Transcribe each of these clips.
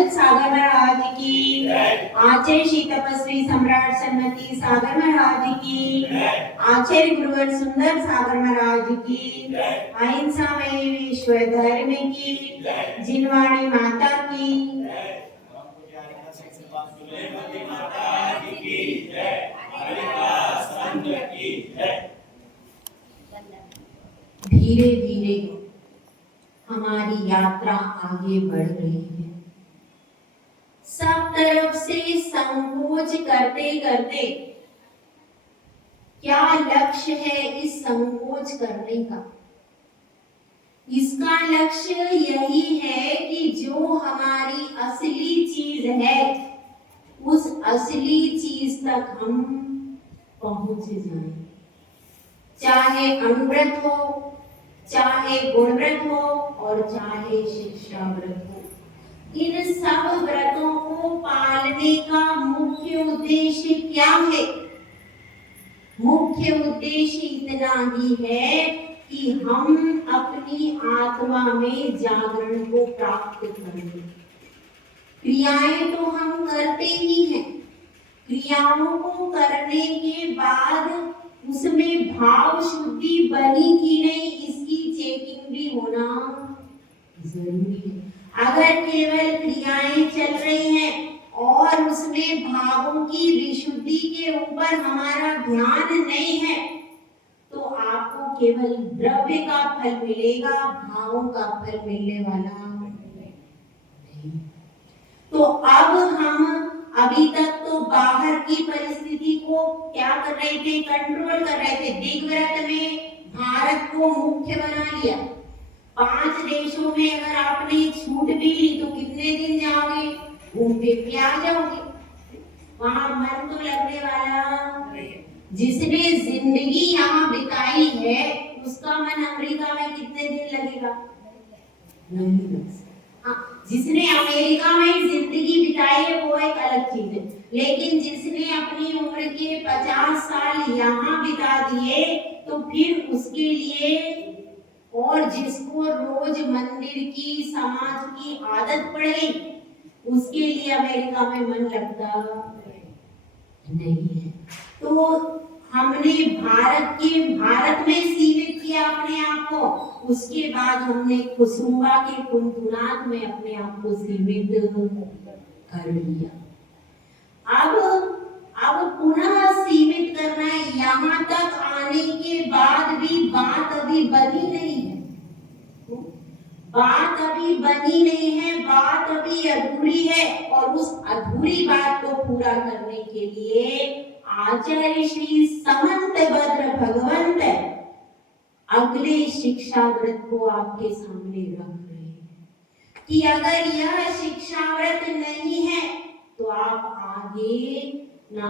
सुंदर सागर महाराज की, आचार्य श्री तपस्वी सम्राट सन्मति सागर महाराज की, आचार्य गुरुवर सुंदर सागर महाराज की, अहिंसा में विश्व धर्म की, जिनवाणी माता की, धीरे धीरे हमारी यात्रा आगे बढ़ रही है। सब तरफ से संकोच करते करते क्या लक्ष्य है इस संकोच करने का? इसका लक्ष्य यही है कि जो हमारी असली चीज है उस असली चीज तक हम पहुंच जाएं। चाहे अणुव्रत हो, चाहे गुणव्रत हो और चाहे शिक्षा व्रत हो, इन सब व्रतों को पालने का मुख्य उद्देश्य क्या है? मुख्य उद्देश्य इतना ही है कि हम अपनी आत्मा में जागरण को प्राप्त करें। क्रियाएं तो हम करते ही हैं, क्रियाओं को करने के बाद उसमें भाव शुद्धि बनी कि नहीं इसकी चेकिंग भी होना जरूरी है। अगर केवल क्रियाएं चल रही हैं और उसमें भावों की विशुद्धि के ऊपर हमारा ध्यान नहीं है तो आपको केवल द्रव्य का फल मिलेगा, भावों का फल मिलने वाला नहीं। तो अब हम अभी तक तो बाहर की परिस्थिति को क्या कर रहे थे? कंट्रोल कर रहे थे। दिग्व्रत में भारत को मुख्य बना लिया। 5 देशों में अगर आपने छूट भी ली तो कितने दिन जाओगे? घूमते फिर आ जाओगे, वहां मन तो लगने वाला। जिसने जिंदगी यहाँ बिताई है उसका मन अमेरिका में कितने दिन लगेगा? नहीं लग सकता। हाँ, जिसने अमेरिका में जिंदगी बिताई है वो एक अलग चीज है, लेकिन जिसने अपनी उम्र के 50 साल यहाँ बिता दिए तो फिर उसके लिए, और जिसको रोज मंदिर की समाज की आदत पड़ गई उसके लिए अमेरिका में मन लगता नहीं है। तो हमने भारत में सीमित किया अपने आप को, उसके बाद हमने कुसुम्बा के कुंतुनाथ में अपने आप को सीमित कर लिया। अब पुनः सीमित करना है। यहाँ तक आने के बाद भी बात अभी बनी नहीं है, बात अभी बनी नहीं है, बात अभी अधूरी है, और उस अधूरी बात को पूरा करने के लिए आचार्य श्री समंतभद्र भगवंत अगले शिक्षा व्रत को आपके सामने रख रहे हैं कि अगर यह शिक्षा व्रत नहीं है तो आप आगे ना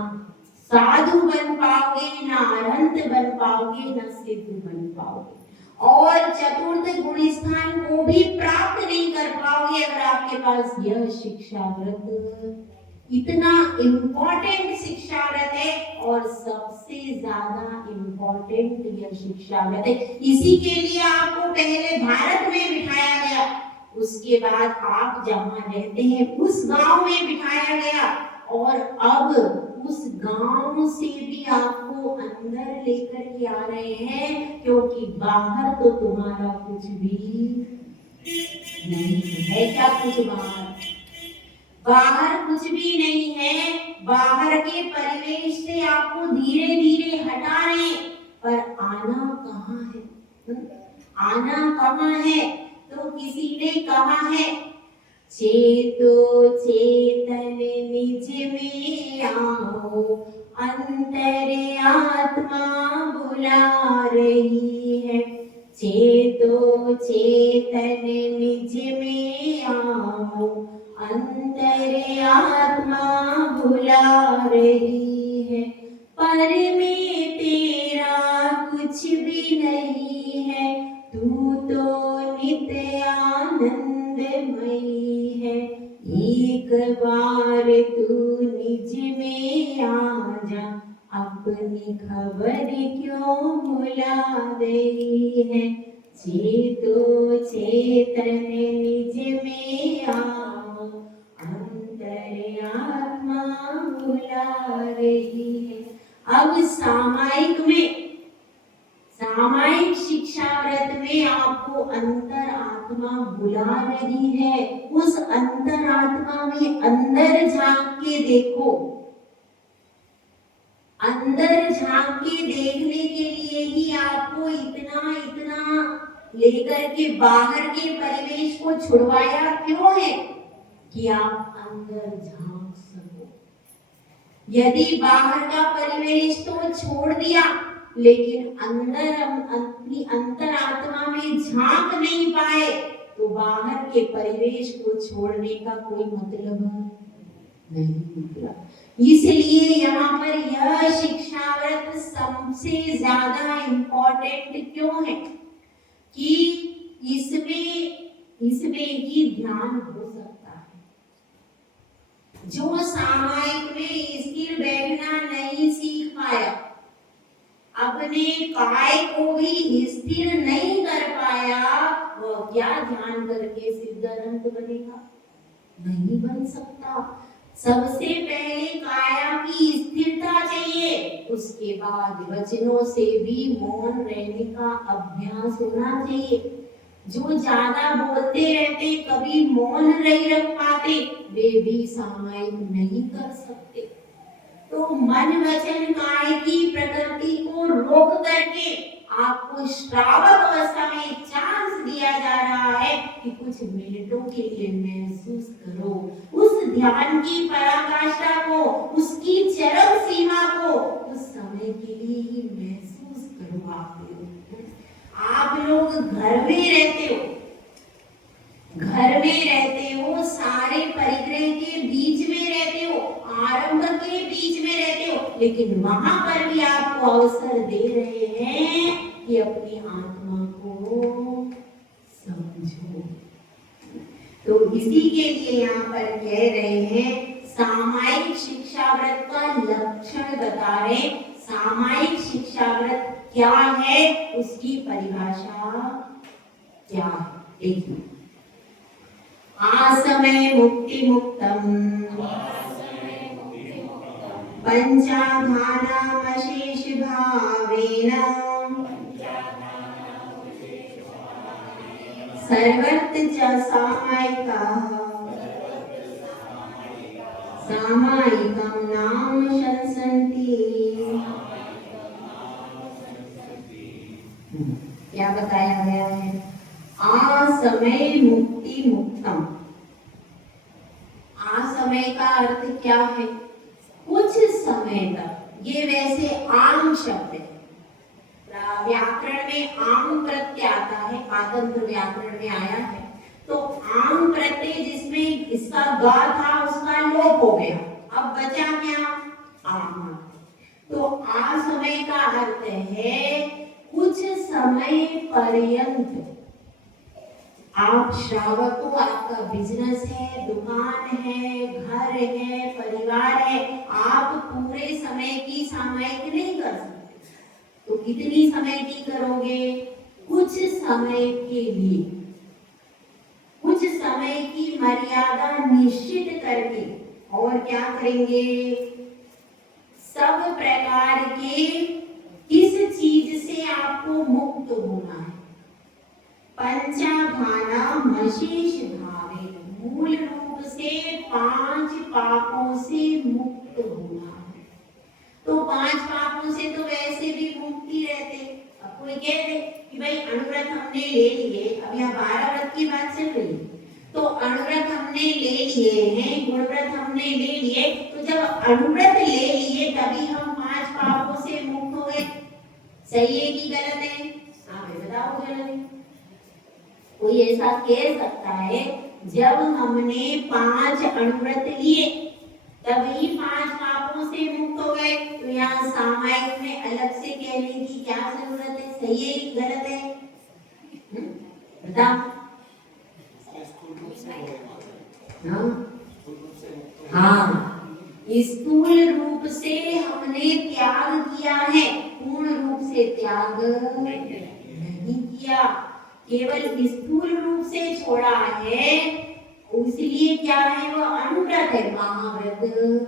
साधु बन पाओगे, ना अरहंत बन पाओगे, ना सिद्ध बन पाओगे, और चतुर्थ गुण स्थान को भी प्राप्त नहीं कर पाओगे अगर आपके पास यह शिक्षा व्रत। इतना इम्पोर्टेंट शिक्षा व्रत है और सबसे ज्यादा इम्पोर्टेंट यह शिक्षा व्रत है। इसी के लिए आपको पहले भारत में बिठाया गया, उसके बाद आप जहाँ रहते हैं उस गांव में बिठाया गया, और अब उस गांव से भी आपको अंदर लेकर के आ रहे हैं, क्योंकि बाहर तो तुम्हारा कुछ भी नहीं है। क्या कुछ बाहर कुछ भी नहीं है। बाहर के परिवेश से आपको धीरे धीरे हटा रहे, पर आना कहाँ है? आना कहाँ है? तो किसी ने कहा है, चेतो चेतन निज में आओ, अंतर आत्मा बुला रही है। चेतो चेतन निज में आओ, अंतर आत्मा बुला रही है। पर में तेरा कुछ भी नहीं है, तू तो नित्य आनंदमयी है। एक बार तू निज में आ जा, अपनी खबर क्यों भुला रही है। चेतो चेतन निज में आओ, अब सामायिक शिक्षा व्रत में आपको अंतर आत्मा बुला रही है। उस अंतर आत्मा में अंदर झांक के देखो। अंदर झांक के देखने के लिए ही आपको इतना लेकर के बाहर के परिवेश को छुड़वाया क्यों है? कि आप अंदर झांक सको। यदि बाहर का परिवेश तो छोड़ दिया, लेकिन अंदर हम अपनी अंतर आत्मा में झांक नहीं पाए, तो बाहर के परिवेश को छोड़ने का कोई मतलब नहीं निकला। इसलिए यहाँ पर यह शिक्षा व्रत सबसे ज्यादा इम्पोर्टेंट क्यों है कि इसमें ही ध्यान हो सकता है। जो सामायिक में स्थिर बैठना नहीं सीख पाया, अपने काय को भी स्थिर नहीं कर पाया, वह क्या ध्यान करके सिद्धांत बनेगा? नहीं बन सकता। सबसे पहले काया की स्थिरता चाहिए, उसके बाद वचनों से भी मौन रहने का अभ्यास होना चाहिए। जो ज्यादा बोलते रहते, कभी मौन नहीं रख पाते, वे भी सामायिक नहीं कर सकते। तो मन वचन काय की प्रकृति को रोक करके आपको श्रावक अवस्था में चांस दिया जा रहा है कि कुछ मिनटों के लिए महसूस करो उस ध्यान की पराकाष्ठा को, उसकी चरम सीमा को, उस समय के लिए ही महसूस करो। आप लोग घर में रहते हो, सारे परिग्रह के बीच में रहते हो, आरंभ के बीच में रहते हो, लेकिन वहां पर भी आपको अवसर दे रहे हैं कि अपनी आत्मा को समझो। तो इसी के लिए यहाँ पर कह रहे हैं, सामायिक शिक्षा व्रत का लक्षण बता रहे। सामायिक शिक्षा व्रत क्या है, उसकी परिभाषा क्या है? देखिए, आसमय मुक्ति मुक्तम पंचाघानामशेष भावेन सर्वत्र च सामायिकं नाम शंसन्ति। क्या बताया गया है? आसमय मुक्ति मुक्तम। आसमय का अर्थ क्या है? कुछ समय तक। ये वैसे आम शब्द है, व्याकरण में आम प्रत्यय आता है, आतंत्र व्याकरण में आया है। तो आम प्रत्यय जिसमें इसका गा था, उसका लोप हो गया, अब बचा क्या? आम। तो आसमय का अर्थ है कुछ समय पर्यंत। आप श्रावक हो, आपका बिजनेस है, दुकान है, घर है, परिवार है, आप पूरे समय की सामायिक नहीं कर सकते। तो कितनी समय की करोगे? कुछ समय के लिए, कुछ समय की मर्यादा निश्चित करके। और क्या करेंगे? सब प्रकार के किस चीज से आपको मुक्त होना है? पंचाघानामशेष भावेन, मूल रूप से 5 पापों से मुक्त होना है। तो 5 पापों से तो वैसे भी मुक्ति रहते। अब कोई कह दे कि भाई अनुव्रत हमने ले लिए, अब यहाँ 12 व्रत की बात चल रही है, तो अनुव्रत हमने ले लिए हैं, गुणव्रत हमने ले लिए, तो जब अनुव्रत ले लिए तभी हम 5 पापों से मुक्त हो गए। सही है कि गलत है? हाँ बताओ गलत है। कोई ऐसा कह सकता है जब हमने 5 अनुव्रत लिए तभी 5 पापों से मुक्त हो गए, तो यहाँ सामायिक में अलग से कहने की क्या जरूरत है? सही है कि गलत है? बताओ। हाँ, स्थूल रूप से हमने त्याग किया है, पूर्ण रूप से त्याग नहीं किया, केवल स्थूल रूप से छोड़ा है। इसलिए क्या है? वो अनुव्रत है, महाव्रत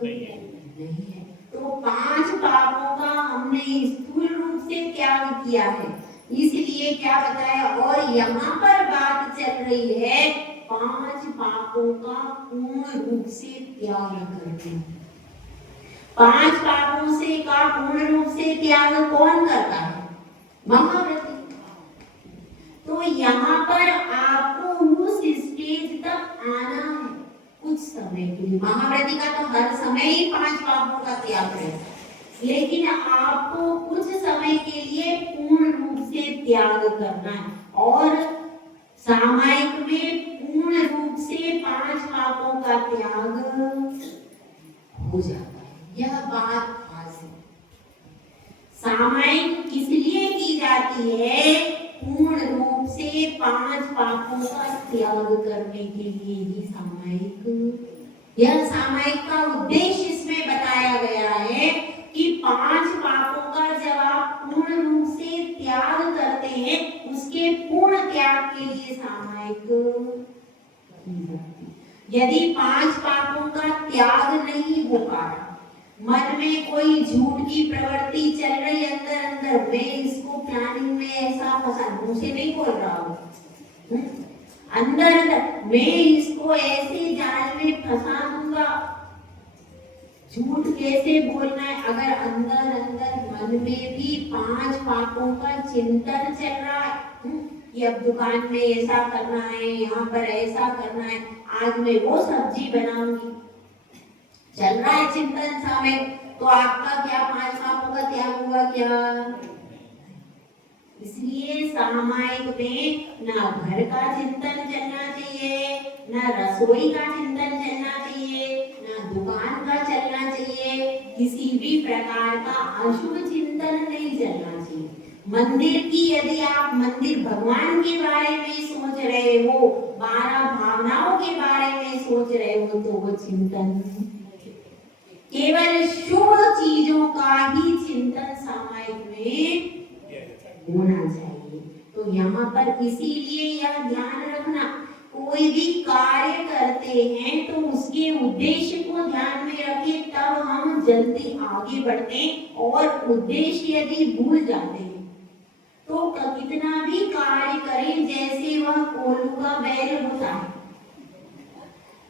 नहीं है। तो 5 पापों का हमने स्थूल रूप से त्याग किया है, इसलिए क्या बताया। और यहाँ पर बात चल रही है 5 पापों का पूर्ण रूप से त्याग करना। 5 पापों से का पूर्ण रूप से त्याग कौन करता है? महाव्रती। तो यहाँ पर आपको उस स्टेज तक आना है कुछ समय के लिए। महाव्रती का तो हर समय ही 5 पापों का त्याग है, लेकिन आपको कुछ समय के लिए पूर्ण रूप से त्याग करना है। और सामायिक में पूर्ण रूप से 5 पापों का त्याग हो जाता है। यह बात खास है। सामायिक किस लिए की जाती है? पूर्ण रूप से 5 पापों का त्याग करने के लिए ही सामायिक। यह सामायिक का उद्देश्य इसमें बताया गया है कि 5 पापों का जब आप पूर्ण रूप से त्याग करते हैं, उसके पूर्ण त्याग के लिए सामायिक। यदि 5 पापों का त्याग नहीं हो पा रहा, मन में कोई झूठ की प्रवृत्ति चल रही अंदर अंदर, मैं इसको प्लानिंग में ऐसा फंसा, मुंह से नहीं बोल रहा हूँ, अंदर अंदर मैं इसको ऐसे जाल में फंसा दूंगा, झूठ कैसे बोलना है। अगर अंदर अंदर मन में भी 5 पापों का चिंतन चल रहा है कि अब दुकान में ऐसा करना है, यहाँ पर ऐसा करना है, आज मैं वो सब्जी बनाऊंगी, चल रहा है चिंतन समय, तो आपका क्या 5 पापों का त्याग हुआ क्या? इसलिए सामायिक में ना घर का चिंतन चलना चाहिए, ना रसोई का चिंतन चलना चाहिए, ना दुकान का चलना चाहिए, किसी भी प्रकार का अशुभ चिंतन नहीं चलना चाहिए। मंदिर की, यदि आप मंदिर भगवान के बारे में सोच रहे हो, 12 भावनाओं के बारे में सोच रहे हो, तो वो चिंतन केवल शुभ चीजों का ही चिंतन सामायिक में होना चाहिए। तो यहाँ पर इसीलिए यह ध्यान रखना, कोई भी कार्य करते हैं तो उसके उद्देश्य को ध्यान में रखें, तब हम जल्दी आगे बढ़ते हैं। और उद्देश्य यदि भूल जाते हैं तो कितना भी कार्य करें, जैसे वह कोल्हू का बैल होता है,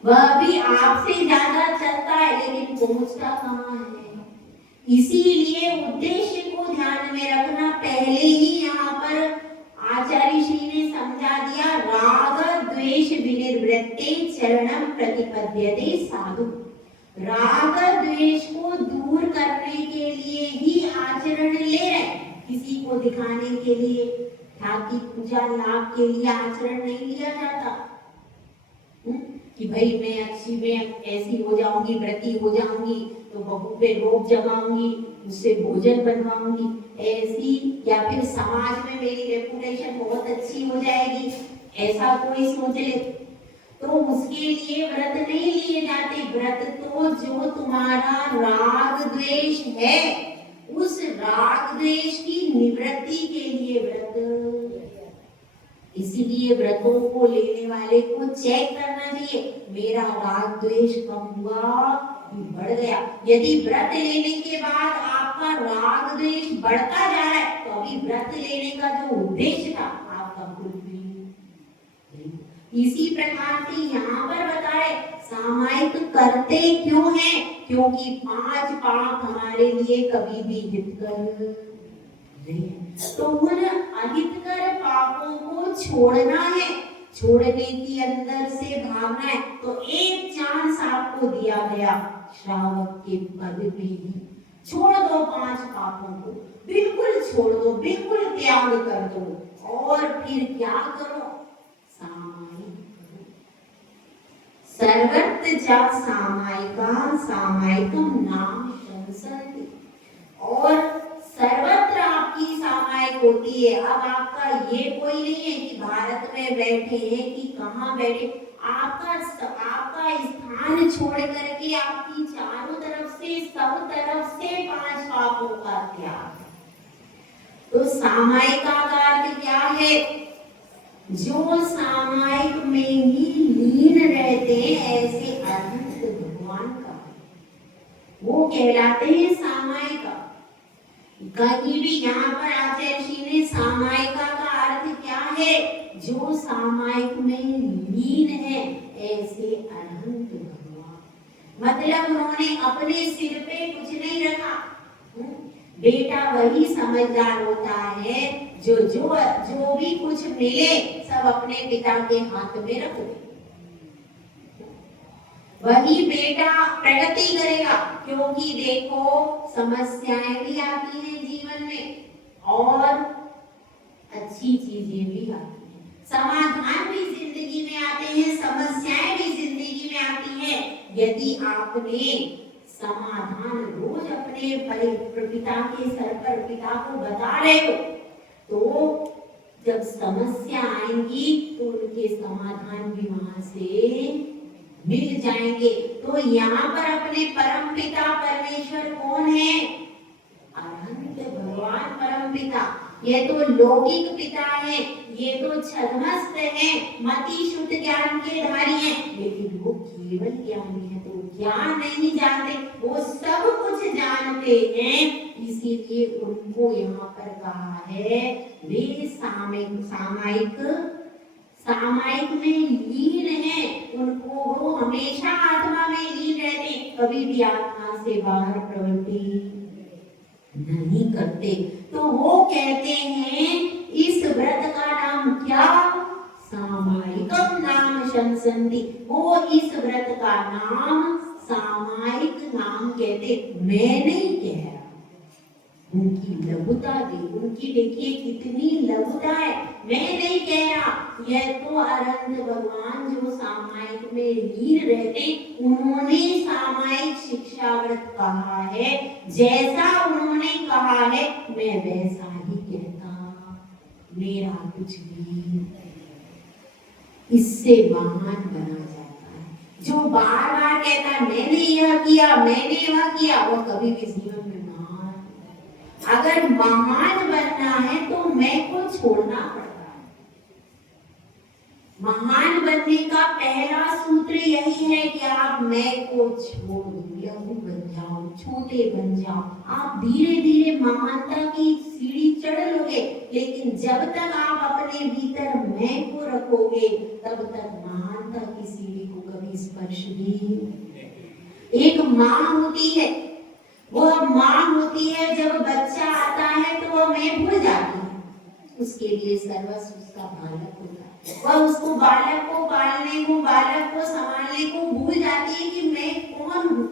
वह भी आपसे ज्यादा चलता है लेकिन पहुंचता कहाँ है। इसीलिए उद्देश्य को ध्यान में रखना। पहले ही यहाँ पर आचार्य श्री ने समझा दिया, राग द्वेष विनिवृत्ते चरणम प्रतिपद्यते साधु। राग द्वेष को दूर करने के लिए ही आचरण ले रहे, किसी को दिखाने के लिए, ठाकी पूजा लाभ के लिए आचरण नहीं लिया जाता कि भाई मैं अच्छी, मैं ऐसी हो जाऊंगी, व्रती हो जाऊंगी तो बहू पे रोब जमाऊंगी, उससे भोजन बनवाऊंगी ऐसी, या फिर समाज में मेरी रेपुटेशन बहुत अच्छी हो जाएगी, ऐसा कोई सोच ले तो उसके लिए व्रत नहीं लिए जाते। व्रत तो जो तुम्हारा राग द्वेष है, उस राग द्वेष की निवृत्ति के लिए व्रत। इसीलिए व्रतों को लेने वाले को चेक करना चाहिए, मेरा राग द्वेष कम हुआ, बढ़ गया। यदि व्रत लेने के बाद आपका राग द्वेष बढ़ता जा रहा है, तो अभी व्रत लेने का जो उद्देश्य था आपका भूल भी। इसी प्रकार से यहाँ पर बताए सामायिक करते क्यों हैं? क्योंकि 5 पाप हमारे लिए कभी भी हितकर नहीं है। तो उन अहितकर पापों को छोड़ना है, छोड़ने की अंदर से भावना है। तो एक चांस आपको दिया गया श्रावक के पद में ही, छोड़ दो 5 पापों को, बिल्कुल छोड़ दो, बिल्कुल त्याग कर दो। और फिर क्या करो? सामायिक करो। सर्वत्र जा सामायिका सामायिकम नाम शंसन्ति। और सर्वत्र आपकी सामायिक होती है। अब आपका ये कोई नहीं है कि भारत में बैठे हैं कि कहाँ बैठे, आपका स्थान छोड़ करके आपकी चारों तरफ से, सब तरफ से 5 पापों का त्याग। तो सामायिका का अर्थ क्या है? जो सामायिक में ही लीन रहते हैं, ऐसे अनंत भगवान का। वो कहलाते हैं सामायिका। कहीं भी यहाँ पर आचार्य ऋषि ने सामायिका का अर्थ क्या है, जो सामायिक में लीन है, ऐसे अनंत भगवान। मतलब उन्होंने अपने सिर पे कुछ नहीं रखा। बेटा वही समझदार होता है जो जो जो भी कुछ मिले सब अपने पिता के हाथ में रख दे। वही बेटा प्रगति करेगा, क्योंकि देखो समस्याएं भी आती हैं जीवन में और अच्छी चीजें भी आती हैं, समाधान भी जिंदगी में आते हैं, समस्याएं भी जिंदगी में आती हैं। यदि आपने समाधान रोज अपने पिता के सर पर पिता को बता रहे हो, तो जब समस्या आएंगी तो उनके समाधान भी वहां से मिल जाएंगे। तो यहाँ पर अपने परम पिता परमेश्वर कौन है, अनंत भगवान परम पिता। ये तो लौकिक पिता है, ये तो छद्मस्त है, मति शुद्ध ज्ञान के धारी है, लेकिन वो केवल ज्ञानी है, तो ज्ञान नहीं जानते, वो सब कुछ जानते हैं। इसीलिए उनको यहाँ पर कहा है वे सामायिक में लीन है। उनको वो हमेशा आत्मा में लीन रहते, कभी भी आत्मा से बाहर प्रवृत्ति नहीं करते। तो वो कहते हैं इस व्रत का नाम क्या, सामायिकम नाम शंसन्ति। वो इस व्रत का नाम सामायिक नाम कहते, मैं नहीं कह रहा। उनकी लघुता उनकी देखिए कितनी लघुता है, मैं नहीं कह रहा। यह तो अनंत भगवान जो सामायिक में लीन रहते, उन्होंने सामायिक शिक्षा व्रत कहा है। जैसा उन्होंने कहा है मैं वैसा ही कहता, मेरा कुछ भी इससे महान बना जाता है। जो बार बार कहता है मैंने यह किया, मैंने वह किया, वो कभी भी जीवन में महान, अगर महान बनना है तो मैं को छोड़ना पड़ता है। महान बनने का पहला सूत्र यही है कि आप मैं को छोड़ दो, लघु बन जाओ, छोटे बन जाओ। आप धीरे धीरे महानता की सीढ़ी चढ़ लोगे, लेकिन जब तक आप अपने भीतर मैं को रखोगे तब तक महानता की सीढ़ी को कभी स्पर्श नहीं। एक माँ होती है, वह माँ होती है, जब बच्चा आता है तो वह मैं भूल जाती है, उसके लिए सर्वस्व उसका बालक होता है। वह उसको बालक को पालने को, बालक को संभालने को भूल जाती है कि मैं कौन हूँ।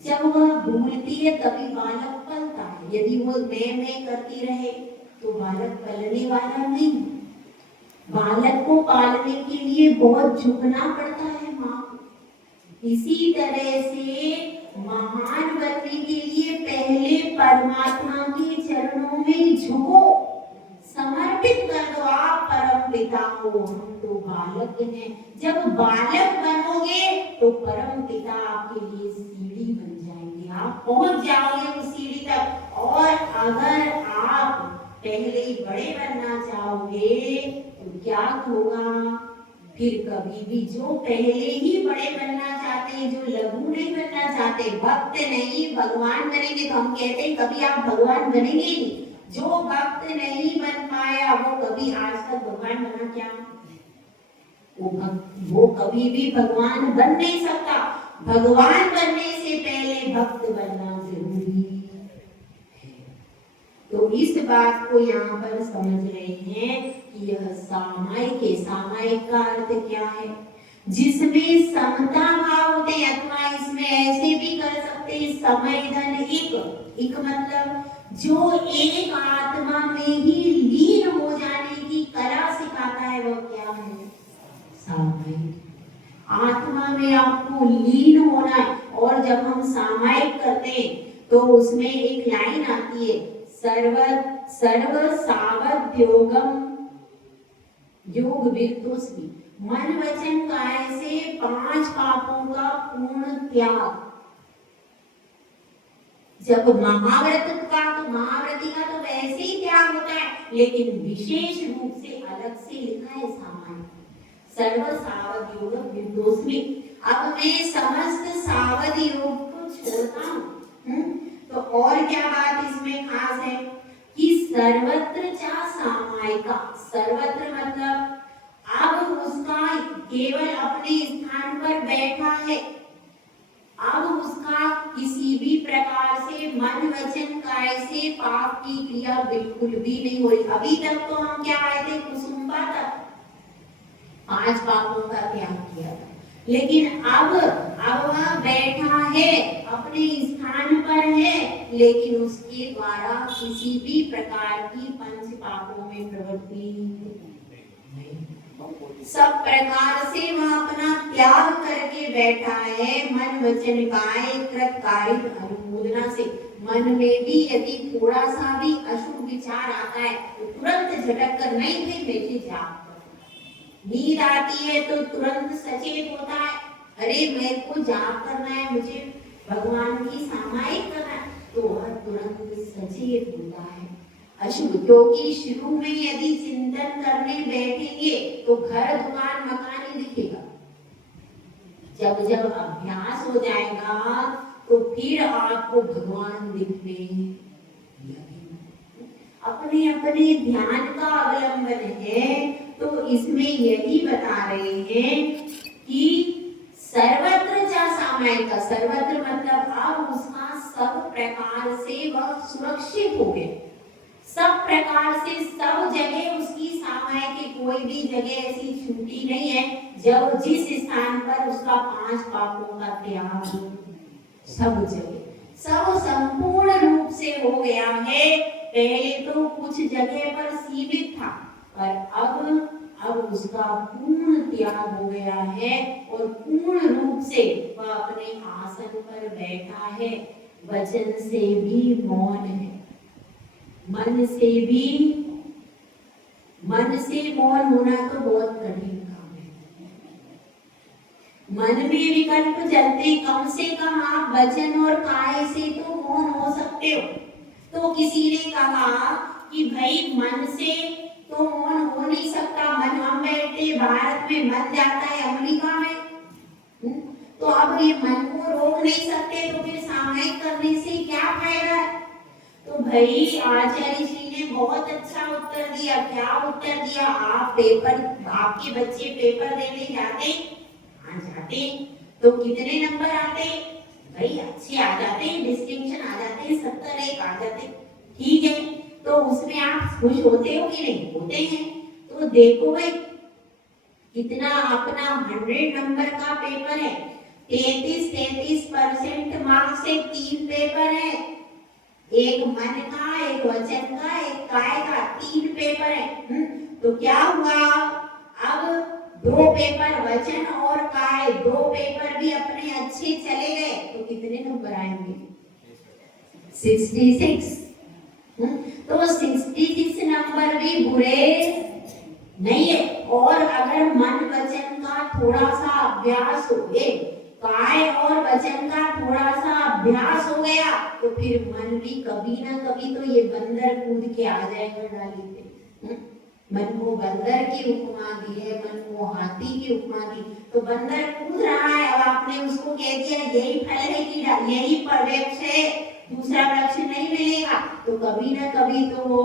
जब वह भूलती है तभी बालक पलता है। यदि वो मैं करती रहे तो बालक पलने वाला नहीं। बालक को पालने के लिए बहुत झुकना पड़ता है माँ को। इसी तरह से महान बनने के लिए पहले परमात्मा के चरणों में झुको, समर्पित कर दो आप परम पिता को। हम तो बालक हैं, जब बालक बनोगे तो परम पिता आपके लिए सीढ़ी बन जाएंगे, आप पहुंच जाओगे उस सीढ़ी तक। और अगर आप पहले ही बड़े बनना चाहोगे तो क्या होगा, फिर कभी भी जो पहले ही बड़े बनना चाहते हैं, जो लघु नहीं बनना चाहते, भक्त नहीं भगवान बनेंगे, तो हम कहते हैं कभी आप भगवान बनेंगे नहीं। जो भक्त नहीं बन पाया वो कभी आज तक भगवान बना क्या, वो कभी भी भगवान बन नहीं सकता। भगवान बनने से पहले भक्त बनना जरूरी है। तो इस बात को यहाँ पर समझ रहे हैं कि यह सामायिक है। सामायिक का अर्थ क्या है, जिसमें समता भाव होते हैं, अथवा इसमें ऐसे भी कर सकते हैं समय धन एक मतलब जो एक आत्मा में ही लीन हो जाने की कला सिखाता है, वो क्या है, सामायिक। आत्मा में आपको लीन होना है। और जब हम सामायिक करते हैं तो उसमें एक लाइन आती है, सर्व सावध्योगम योग वित्तोस्मि, मन वचन काया से 5 पापों का पूर्ण त्याग। जब महाव्रत का तो महाव्रती का तो वैसे ही त्याग होता है, लेकिन विशेष रूप से अलग से लिखा है सामान्य सर्व सावध्योगम वित्तोस्मि। अब मैं समस्त सावध योग को छोड़ता हूँ। तो और क्या बात इसमें खास है कि सर्वत्र चा सामायिका, सर्वत्र मतलब अब उसका केवल अपने स्थान पर बैठा है, अब उसका किसी भी प्रकार से मन वचन काय से पाप की क्रिया बिल्कुल भी नहीं हो रही। अभी तक तो हम क्या आए थे, कुसुम्बा तक 5 पापों का त्याग किया था, लेकिन अब वह बैठा है, अपने स्थान पर है, लेकिन उसके द्वारा किसी भी प्रकार की 5 पापों में प्रवृत्ति नहीं, सब प्रकार से वह अपना त्याग करके बैठा है। मन वचन काय कृत कार्य अनुमोदना से मन में भी यदि थोड़ा सा भी अशुभ विचार आता है तो तुरंत झटक कर नहीं भाई बेटे जाग, नींद आती है तो तुरंत सचेत होता है, अरे मेरे को जाप करना है, मुझे भगवान की सामायिक करना है, तो वह तुरंत सचेत होता है। अशुभ, क्योंकि शुरू में यदि चिंतन करने बैठेंगे तो घर दुकान मकान ही दिखेगा, जब जब अभ्यास हो जाएगा तो फिर आपको भगवान दिखने अपने अपने ध्यान का अवलंबन है। तो इसमें यही बता रहे हैं कि सर्वत्र चा सामायिका, सर्वत्र मतलब अब उसका सब प्रकार से वह सुरक्षित हो गए, सब प्रकार से सब जगह उसकी सामायिक की कोई भी जगह ऐसी छूटी नहीं है जब जिस स्थान पर उसका 5 पापों का त्याग सब जगह सब संपूर्ण रूप से हो गया है। पहले तो कुछ जगह पर सीमित था, पर अब उसका पूर्ण त्याग हो गया है और पूर्ण रूप से वह अपने आसन पर बैठा है, वचन से भी मौन है, मन से मौन होना तो बहुत कठिन काम है। मन में विकल्प जलते, कम से कम आप वचन और काय से तो मौन हो सकते हो। तो किसी ने कहा कि भाई मन से तो मौन हो नहीं सकता, मन हम बैठते भारत में, मन जाता है अमेरिका में, तो अब ये मन को रोक नहीं सकते, तो फिर सामायिक करने से क्या फायदा है। तो भाई आचार्य जी ने बहुत अच्छा उत्तर दिया। क्या उत्तर दिया? आप पेपर, आपके बच्चे पेपर देने जाते, हाँ जाते, तो कितने नंबर आते? भाई अच्छे आ जाते, डिस्टिंक्शन आ जाते, 70 आ जाते, ठीक है, तो उसमें आप खुश होते हो कि नहीं? होते हैं। तो देखो भाई कितना अपना 100 नंबर का पेपर है, 33% मार्क्स से 3 पेपर है, एक मन का, एक वचन का, एक काय का, 3 पेपर है। तो क्या हुआ? अब 2 पेपर वचन और काय, 2 पेपर भी अपने अच्छे चले गए, तो कितने नंबर आएंगे? 66। तो 66 नंबर भी बुरे नहीं है। और अगर मन वचन का थोड़ा सा अभ्यास हो गए, काय और वचन का थोड़ा सा अभ्यास हो गया, तो फिर मन भी कभी ना कभी तो ये बंदर कूद के आ जाएगा डाली पे। मन को बंदर की उपमा दी है, मन को हाथी की उपमा दी, तो बंदर कूद रहा है, अब आपने उसको कह दिया यही फल है कि यही वृक्ष है, दूसरा वृक्ष नहीं मिलेगा, तो कभी ना कभी तो वो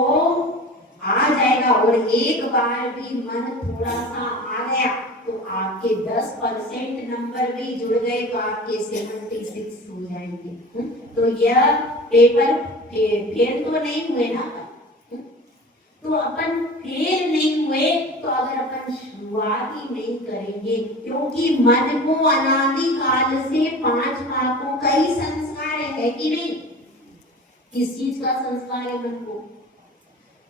आ जाएगा। और एक बार भी मन थोड़ा सा आ गया तो आपके 10% नंबर भी जुड़ गए तो आपके 76 हो जाएंगे। तो यह पेपर फेल तो नहीं हुए ना, तो अपन फेल नहीं हुए तो अगर अपन शुरुआत ही नहीं करेंगे, क्योंकि मन को अनादि काल से 5 पापों का ही संस्कार है कि नहीं? किस चीज का संस्कार है मन को?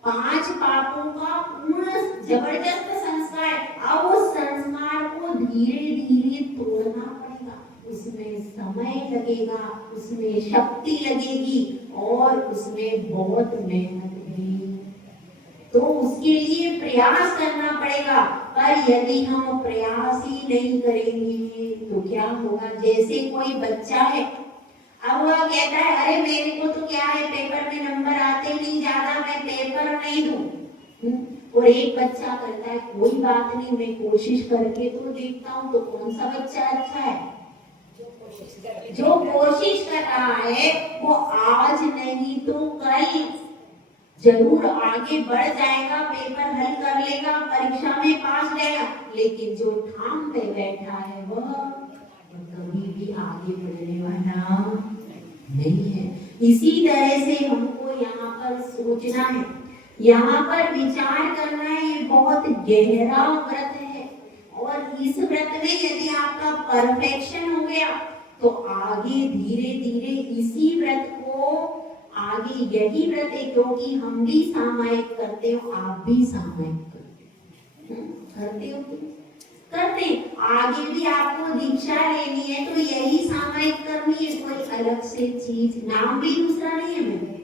5 पापों का पूर्ण जबरदस्त संस्कार। अब उस संस्कार को धीरे धीरे तोड़ना पड़ेगा, उसमें समय लगेगा, उसमें शक्ति लगेगी और उसमें बहुत मेहनत भी, तो उसके लिए प्रयास करना पड़ेगा। पर यदि हम प्रयास ही नहीं करेंगे तो क्या होगा? जैसे कोई बच्चा है, अब वह कहता है अरे मेरे को तो क्या है, पेपर में नंबर आते नहीं ज्यादा, मैं पेपर नहीं दूं। और एक बच्चा करता है कोई बात नहीं, मैं कोशिश करके तो देखता हूँ, तो कौन सा बच्चा अच्छा है? रहा है वो आज नहीं तो कल जरूर आगे बढ़ जाएगा, पेपर हल कर लेगा, परीक्षा में पास रहेगा, लेकिन जो ठाम पे बैठा है वह कभी भी आगे बढ़ने वाला नहीं है। इसी तरह से हमको यहाँ पर सोचना है, यहाँ पर विचार करना है। ये बहुत गहरा व्रत है और इस व्रत में यदि आपका परफेक्शन हो गया तो आगे धीरे धीरे इसी व्रत को आगे यही व्रत है, क्योंकि हम भी सामायिक करते हो, आप भी सामायिक करते हो करते आगे भी आपको दीक्षा लेनी है तो यही सामायिक करनी है, कोई अलग से चीज, नाम भी दूसरा नहीं है। मैंने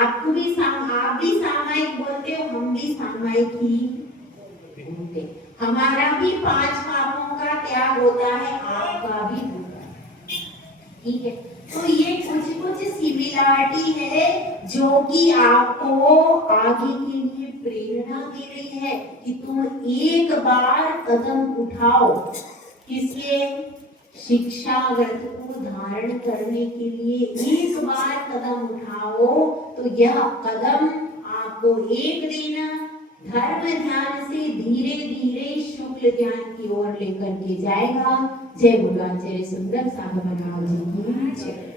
आपको भी आप भी सामायिक बोलते हो, हम भी सामायिक ही बोलते, हमारा भी 5 पापों का त्याग होता है, आपका भी होता है, ठीक है। तो ये कुछ सिमिलरिटी है जो कि आपको आगे के लिए प्रेरणा दे रही है कि तुम एक बार कदम उठाओ, किसके शिक्षा व्रत को धारण करने के लिए एक बार कदम उठाओ तो यह कदम आपको एक दिन धर्म ध्यान से धीरे धीरे शुक्ल ज्ञान की ओर लेकर के जाएगा। जय बोलो आचार्य सुंदर साहब महाराज की जय।